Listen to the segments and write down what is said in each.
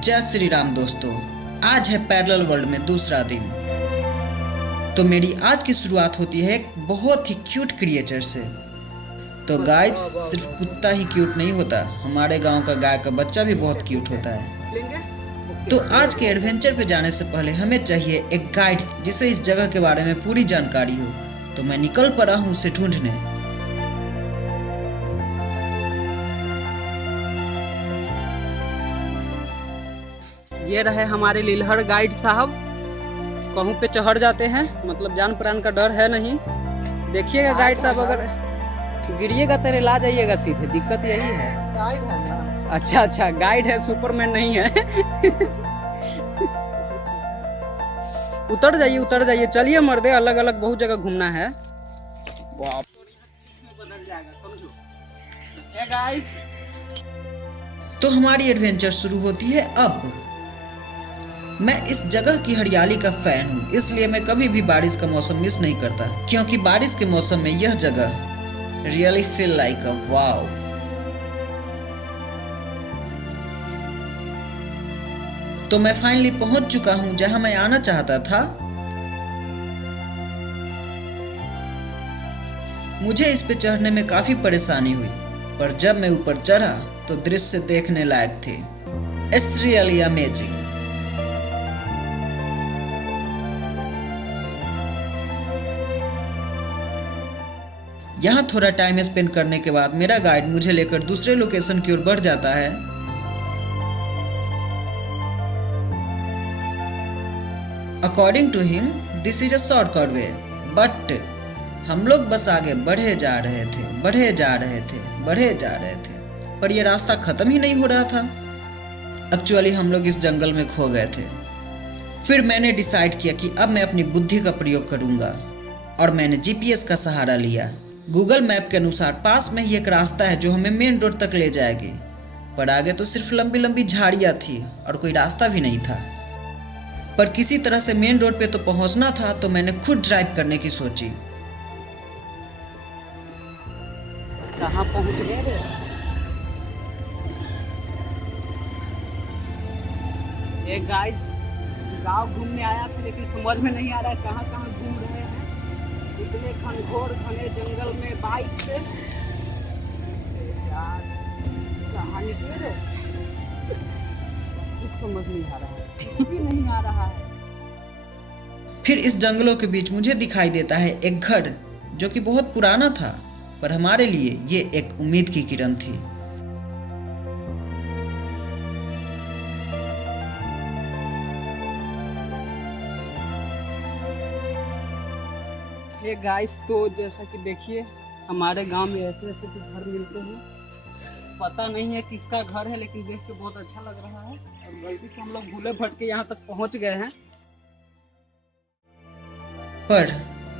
जय श्री राम दोस्तों, आज है पैरेलल वर्ल्ड में दूसरा दिन। तो मेरी आज की शुरुआत होती है एक बहुत ही क्यूट क्रिएचर से। तो गाइस, सिर्फ कुत्ता ही क्यूट नहीं होता, हमारे गांव का गाय का बच्चा भी बहुत क्यूट होता है। तो आज के एडवेंचर पे जाने से पहले हमें चाहिए एक गाइड जिसे इस जगह के बारे में पूरी जानकारी हो। तो मैं निकल पड़ा हूँ उसे ढूंढने। ये रहे हमारे लीलहर गाइड साहब। कहूँ पे चढ़ जाते हैं, मतलब जान प्राण का डर है नहीं। देखिएगा गाइड साहब, अगर गिरिएगा तो ला जाइएगा सीधे, दिक्कत यही है। गाइड है ना? अच्छा, गाइड है, सुपरमैन नहीं है। उतर जाइए, चलिए मर्दे, अलग अलग बहुत जगह घूमना है। बदल जाएगा, समझो। हे गाइस, तो हमारी एडवेंचर शुरू होती है अब। मैं इस जगह की हरियाली का फैन हूँ, इसलिए मैं कभी भी बारिश का मौसम मिस नहीं करता, क्योंकि बारिश के मौसम में यह जगह really feel like a wow. तो मैं फाइनली पहुंच चुका हूं जहां मैं आना चाहता था। मुझे इस पे चढ़ने में काफी परेशानी हुई, पर जब मैं ऊपर चढ़ा तो दृश्य देखने लायक थे। It's really amazing. यहाँ थोड़ा टाइम स्पेंड करने के बाद मेरा गाइड मुझे लेकर दूसरे लोकेशन की ओर बढ़ जाता है। According to him this is a shortcut way, but हम लोग बस आगे बढ़े जा रहे थे, पर यह रास्ता खत्म ही नहीं हो रहा था। एक्चुअली हम लोग इस जंगल में खो गए थे। फिर मैंने डिसाइड किया कि अब मैं अपनी बुद्धि का प्रयोग करूंगा, और मैंने जीपीएस का सहारा लिया। गूगल मैप के अनुसार पास में ही एक रास्ता है जो हमें मेन रोड तक ले जाएगी, पर आगे तो सिर्फ लंबी लंबी झाड़ियां थी और कोई रास्ता भी नहीं था। पर किसी तरह से मेन रोड पे तो पहुंचना था, तो मैंने खुद ड्राइव करने की सोची। कहाँ पहुँच गए रे? एक गाइस, गांव घूमने आया था, लेकिन समझ में नहीं आ रहा है कहाँ कहाँ घूम रहे हैं। इतने घनघोर घने जंगल में बाइक से यार, कहाँ निकले रे? कुछ समझ नहीं आ रहा है, कुछ भी नहीं आ रहा है। फिर इस जंगलों के बीच मुझे दिखाई देता है एक घर जो कि बहुत पुराना था, पर हमारे लिए ये एक उम्मीद की किरण थी। ये गाइस, तो जैसा कि देखिए, हमारे गांव में ऐसे ऐसे कुछ घर मिलते हैं। पता नहीं है किसका घर है, लेकिन देख के बहुत अच्छा लग रहा है। और गलती से हम लोग भूले भटके यहाँ तक पहुँच गए हैं। पर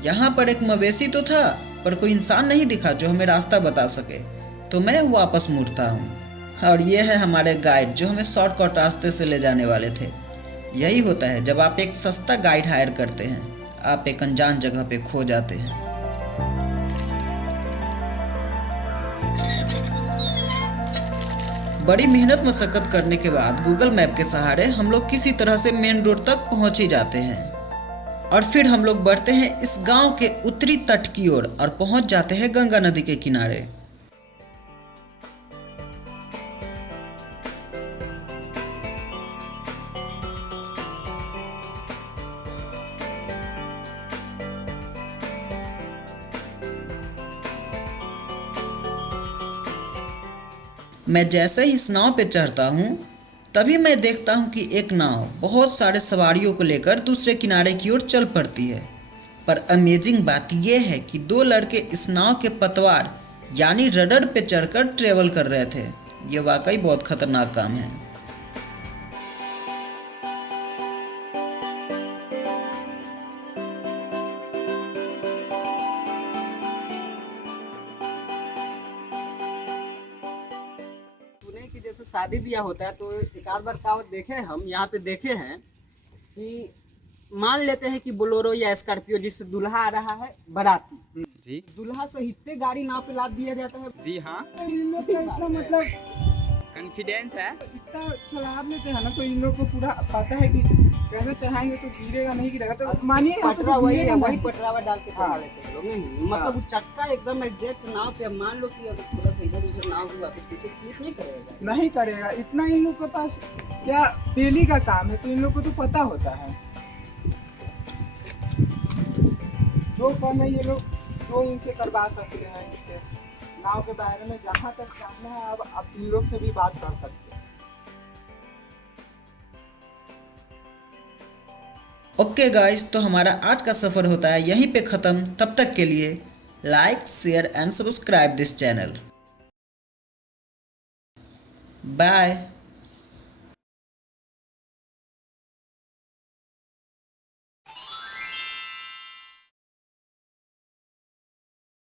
यहाँ पर एक मवेशी तो था, पर कोई इंसान नहीं दिखा जो हमें रास्ता बता सके। तो मैं वापस मुड़ता हूँ, और ये है हमारे गाइड जो हमें शॉर्टकट रास्ते से ले जाने वाले थे। यही होता है जब आप एक सस्ता गाइड हायर करते हैं, आप एक अनजान जगह पे खो जाते हैं। बड़ी मेहनत मशक्कत करने के बाद गूगल मैप के सहारे हम लोग किसी तरह से मेन रोड तक पहुंच ही जाते हैं, और फिर हम लोग बढ़ते हैं इस गांव के उत्तरी तट की ओर और पहुंच जाते हैं गंगा नदी के किनारे। मैं जैसे ही इस नाव पे चढ़ता हूँ, तभी मैं देखता हूँ कि एक नाव बहुत सारे सवारियों को लेकर दूसरे किनारे की ओर चल पड़ती है। पर अमेजिंग बात यह है कि दो लड़के इस नाव के पतवार यानी रडर पे चढ़कर ट्रेवल कर रहे थे। ये वाकई बहुत खतरनाक काम है। कि जैसे शादी ब्याह होता है, तो एक आध बार का देखे हम यहाँ पे देखे हैं कि मान लेते हैं कि बोलेरो या स्कॉर्पियो जिससे दूल्हा आ रहा है बाराती जी, दूल्हा सहित गाड़ी नाव पे लाद दिया जाता है। जी हाँ। इन लोग का इतना मतलब कॉन्फिडेंस है। इतना चला लेते हैं ना, तो इन लोग को पूरा पता है कि कैसे चढ़ाएंगे तो गिरेगा नहीं गिरेगा। तो मानिए यहाँ पे पटरा तो वही है, गिरेगा वही नहीं। पटरावा डाल के चला हाँ। लेते हैं लोग नहीं, मतलब वो चक्का एकदम एग्जैक्ट नाव पे। मान लो कि अगर थोड़ा सा इधर उधर नाव हुआ तो पीछे स्लिप नहीं करेगा। नहीं करेगा। इतना इन लोग के पास क्या डेली का काम है, तो इन लोग को तो पता होता है जो करना ये लोग जो इनसे करवा सकते हैं। इसके नाव के बारे में जहाँ तक जानना है अब आप इन लोग से भी बात कर सकते हैं। ओके गाइस, तो हमारा आज का सफ़र होता है यहीं पे ख़त्म। तब तक के लिए like, share and subscribe this channel. Bye.